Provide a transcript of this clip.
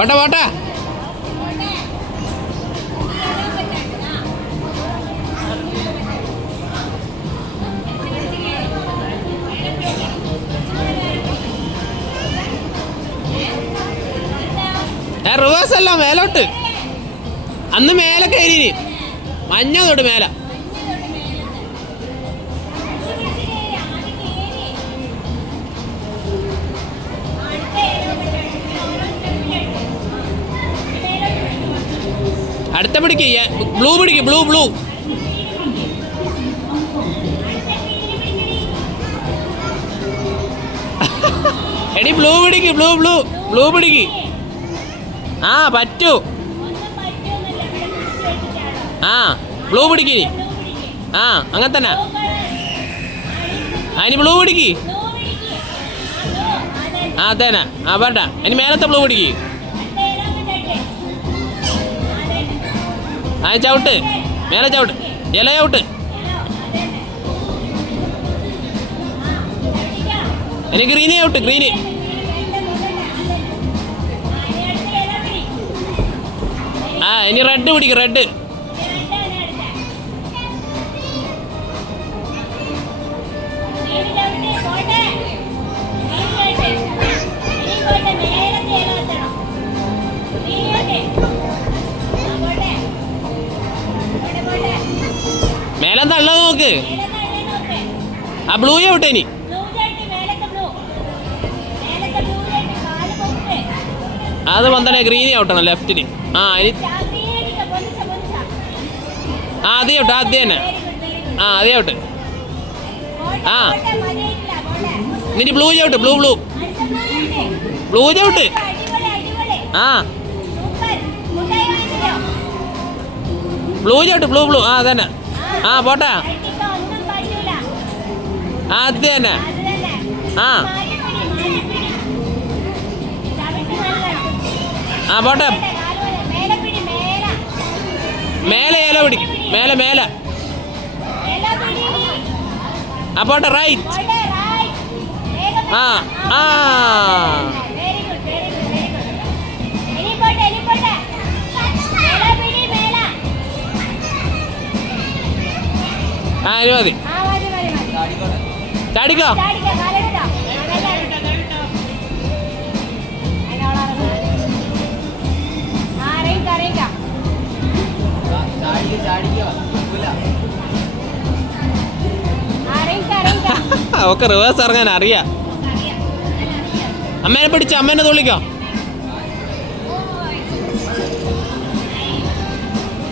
പോട്ടെ പോട്ടെ. റിവേഴ്സ് അല്ല, മേലോട്ട്. അന്ന് മേലെ കയറി, മഞ്ഞ തൊട്ട് മേലെ. അടുത്ത പിടിക്ക്, ബ്ലൂ പിടിക്ക്, ബ്ലൂ ബ്ലൂ. എടി ബ്ലൂ പിടിക്ക്, ബ്ലൂ ബ്ലൂ ബ്ലൂ പിടിക്ക്. ആ പറ്റൂ. ആ ബ്ലൂ പിടിക്ക്. ആ അങ്ങനെ തന്നെ. അതിന് ബ്ലൂ പിടിക്ക്. ആ അതന്നെ. ആ വേണ്ട, ഇനി മേലത്തെ ബ്ലൂ പിടിക്ക്. ആ ചവിട്ട്, മേലെ ചവിട്ട്, ഇല ചവിട്ട്. ഇനി ഗ്രീന് ചവിട്ട്, ഗ്രീന്. ആ ഇനി റെഡ് പിടിക്ക്, റെഡ്. മേലെ തള്ളത് നോക്ക്. ആ ബ്ലൂ ചവിട്ട് ഇനി. അത് വന്നേ ഗ്രീൻ ചവിട്ടണം, ലെഫ്റ്റിന്. ആ ഇനി ആ അത് ചവിട്ട്, അത് തന്നെ. ആ അത് ചവിട്ട്. ആ എന്നിട്ട് ബ്ലൂ ചവിട്ട്, ബ്ലൂ ബ്ലൂ ബ്ലൂ ചവിട്ട്. ആ ബ്ലൂ ചവിട്ട്, ബ്ലൂ ബ്ലൂ. ആ അതന്നെ. ആ പോട്ടെ. ആ അത് തന്നെ. ആ ആ പോട്ടെ. മേലെ ഇല പിടിക്കും, മേലെ മേലെ. ആ പോട്ടെ, റൈറ്റ്. ആ ആ ആ ഇനി മതി. ചാടിക്കോ. അവക്ക് റിവേഴ്സ് ഇറങ്ങാൻ അറിയാം. അമ്മേനെ പിടിച്ചോ, അമ്മേനെ തുള്ളിക്കോ.